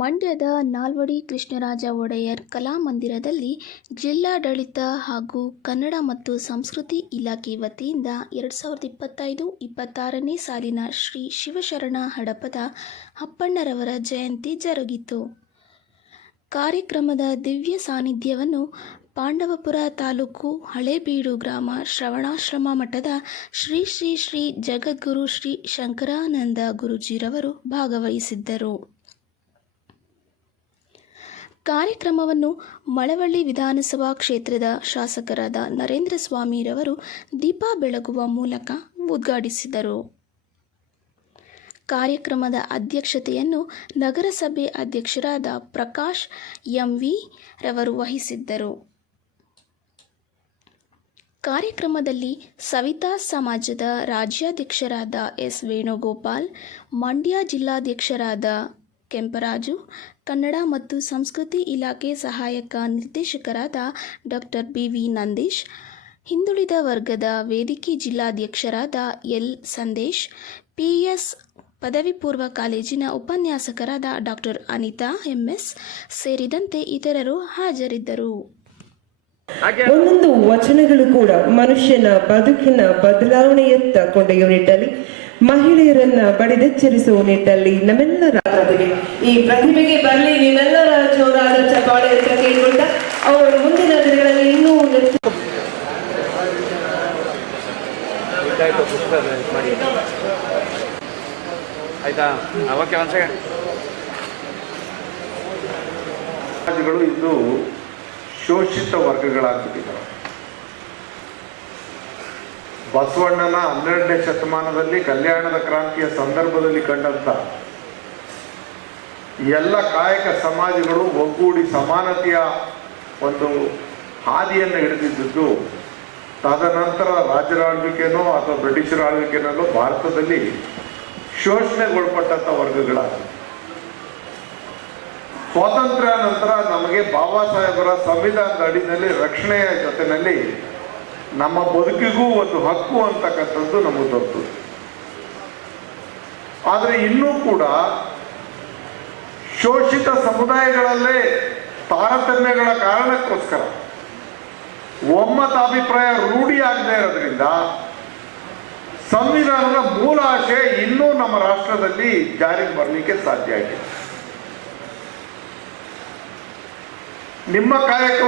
ಮಂಡ್ಯದ ನಾಲ್ವಡಿ ಕೃಷ್ಣರಾಜ ಒಡೆಯರ್ ಕಲಾಮಂದಿರದಲ್ಲಿ ಜಿಲ್ಲಾಡಳಿತ ಹಾಗೂ ಕನ್ನಡ ಮತ್ತು ಸಂಸ್ಕೃತಿ ಇಲಾಖೆ ವತಿಯಿಂದ ಎರಡು ಸಾವಿರದ ಇಪ್ಪತ್ತೈದು ಇಪ್ಪತ್ತಾರನೇ ಸಾಲಿನ ಶ್ರೀ ಶಿವಶರಣ ಹಡಪದ ಅಪ್ಪಣ್ಣರವರ ಜಯಂತಿ ಜರುಗಿತು. ಕಾರ್ಯಕ್ರಮದ ದಿವ್ಯ ಸಾನ್ನಿಧ್ಯವನ್ನು ಪಾಂಡವಪುರ ತಾಲೂಕು ಹಳೇಬೀಡು ಗ್ರಾಮ ಶ್ರವಣಾಶ್ರಮ ಮಠದ ಶ್ರೀ ಶ್ರೀ ಶ್ರೀ ಜಗದ್ಗುರು ಶ್ರೀ ಶಂಕರಾನಂದ ಗುರುಜಿರವರು ಭಾಗವಹಿಸಿದ್ದರು. ಕಾರ್ಯಕ್ರಮವನ್ನು ಮಳವಳ್ಳಿ ವಿಧಾನಸಭಾ ಕ್ಷೇತ್ರದ ಶಾಸಕರಾದ ನರೇಂದ್ರ ಸ್ವಾಮಿರವರು ದೀಪ ಬೆಳಗುವ ಮೂಲಕ ಉದ್ಘಾಟಿಸಿದರು. ಕಾರ್ಯಕ್ರಮದ ಅಧ್ಯಕ್ಷತೆಯನ್ನು ನಗರಸಭೆ ಅಧ್ಯಕ್ಷರಾದ ಪ್ರಕಾಶ್ ಎಂವಿ ರವರು ವಹಿಸಿದ್ದರು. ಕಾರ್ಯಕ್ರಮದಲ್ಲಿ ಸವಿತಾ ಸಮಾಜದ ರಾಜ್ಯಾಧ್ಯಕ್ಷರಾದ ಎಸ್ ವೇಣುಗೋಪಾಲ್, ಮಂಡ್ಯ ಜಿಲ್ಲಾಧ್ಯಕ್ಷರಾದ ಕೆಂಪರಾಜು ಕನ್ನಡ ಮತ್ತು ಸಂಸ್ಕೃತಿ ಇಲಾಖೆ ಸಹಾಯಕ ನಿರ್ದೇಶಕರಾದ ಡಾಕ್ಟರ್ ಬಿ ವಿ ನಂದೀಶ್, ಹಿಂದುಳಿದ ವರ್ಗದ ವೇದಿಕೆ ಜಿಲ್ಲಾಧ್ಯಕ್ಷರಾದ ಎಲ್ ಸಂದೇಶ್, ಪಿಎಸ್ ಪದವಿ ಪೂರ್ವ ಕಾಲೇಜಿನ ಉಪನ್ಯಾಸಕರಾದ ಡಾಕ್ಟರ್ ಅನಿತಾ ಎಂಎಸ್ ಸೇರಿದಂತೆ ಇತರರು ಹಾಜರಿದ್ದರು. ಒಂದೊಂದು ವಚನಗಳು ಕೂಡ ಮನುಷ್ಯನ ಬದುಕಿನ ಬದಲಾವಣೆಯತ್ತ ಕೊಂಡೊಯ್ಯುವ ನಿಟ್ಟಲ್ಲಿ ಮಹಿಳೆಯರನ್ನ ಬಡಿದೆಚ್ಚರಿಸುವ ನಿಟ್ಟಲ್ಲಿ ನಮ್ಮೆಲ್ಲರ ಈ ಪ್ರತಿಭೆಗೆ ಬರಲಿ. ನೀವೆಲ್ಲರ ಜೋರಾದ ಚಪಾಳೆ ಅಂತ ಕೇಳ್ಕೊಂಡ ಅವರು ಮುಂದಿನ ದಿನಗಳಲ್ಲಿ ಇನ್ನೂ ಆಯ್ತು ಪುಸ್ತಕ ಮಾಡಿ. ಆಯ್ತಾ? ಓಕೆ ಒಂದು ಸೆಕೆಂಡ್ ಇಂದು ಶೋಷಿತ ವರ್ಗಗಳಾಗ್ಬಿಟ್ಟಿದ್ದಾರೆ ಬಸವಣ್ಣನ ಹನ್ನೆರಡನೇ ಶತಮಾನದಲ್ಲಿ ಕಲ್ಯಾಣದ ಕ್ರಾಂತಿಯ ಸಂದರ್ಭದಲ್ಲಿ ಕಂಡಂತ ಎಲ್ಲ ಕಾಯಕ ಸಮಾಜಗಳು ಒಗ್ಗೂಡಿ ಸಮಾನತೆಯ ಒಂದು ಹಾದಿಯನ್ನು ಹಿಡಿದಿದ್ದದ್ದು ತದನಂತರ ರಾಜರ ಆಳ್ವಿಕೆನೋ ಅಥವಾ ಬ್ರಿಟಿಷರ ಆಳ್ವಿಕೆನಲ್ಲೋ ಭಾರತದಲ್ಲಿ ಶೋಷಣೆಗೊಳಪಟ್ಟಂಥ ವರ್ಗಗಳ ಸ್ವಾತಂತ್ರ್ಯ ನಂತರ ನಮಗೆ ಬಾಬಾ ಸಾಹೇಬರ ಸಂವಿಧಾನದ ಅಡಿನಲ್ಲಿ ರಕ್ಷಣೆಯ ಜೊತೆಯಲ್ಲಿ ನಮ್ಮ ಬದುಕಿಗೂ ಒಂದು ಹಕ್ಕು ಅಂತಕ್ಕಂಥದ್ದು ನಮಗೆ ದೊರೆತು. ಆದರೆ ಇನ್ನೂ ಕೂಡ ಶೋಷಿತ ಸಮುದಾಯಗಳಲ್ಲೇ ತಾರತಮ್ಯಗಳ ಕಾರಣಕ್ಕೋಸ್ಕರ ಒಮ್ಮತ ಅಭಿಪ್ರಾಯ ರೂಢಿ ರೂಢಿಯಾಗದೇ ಇರೋದ್ರಿಂದ ಸಂವಿಧಾನದ ಮೂಲ ಆಶೆ ಇನ್ನೂ ನಮ್ಮ ರಾಷ್ಟ್ರದಲ್ಲಿ ಜಾರಿಗೆ ಬರಲಿಕ್ಕೆ ಸಾಧ್ಯ ಆಗಿದೆ. ನಿಮ್ಮ ಕಾಯಕ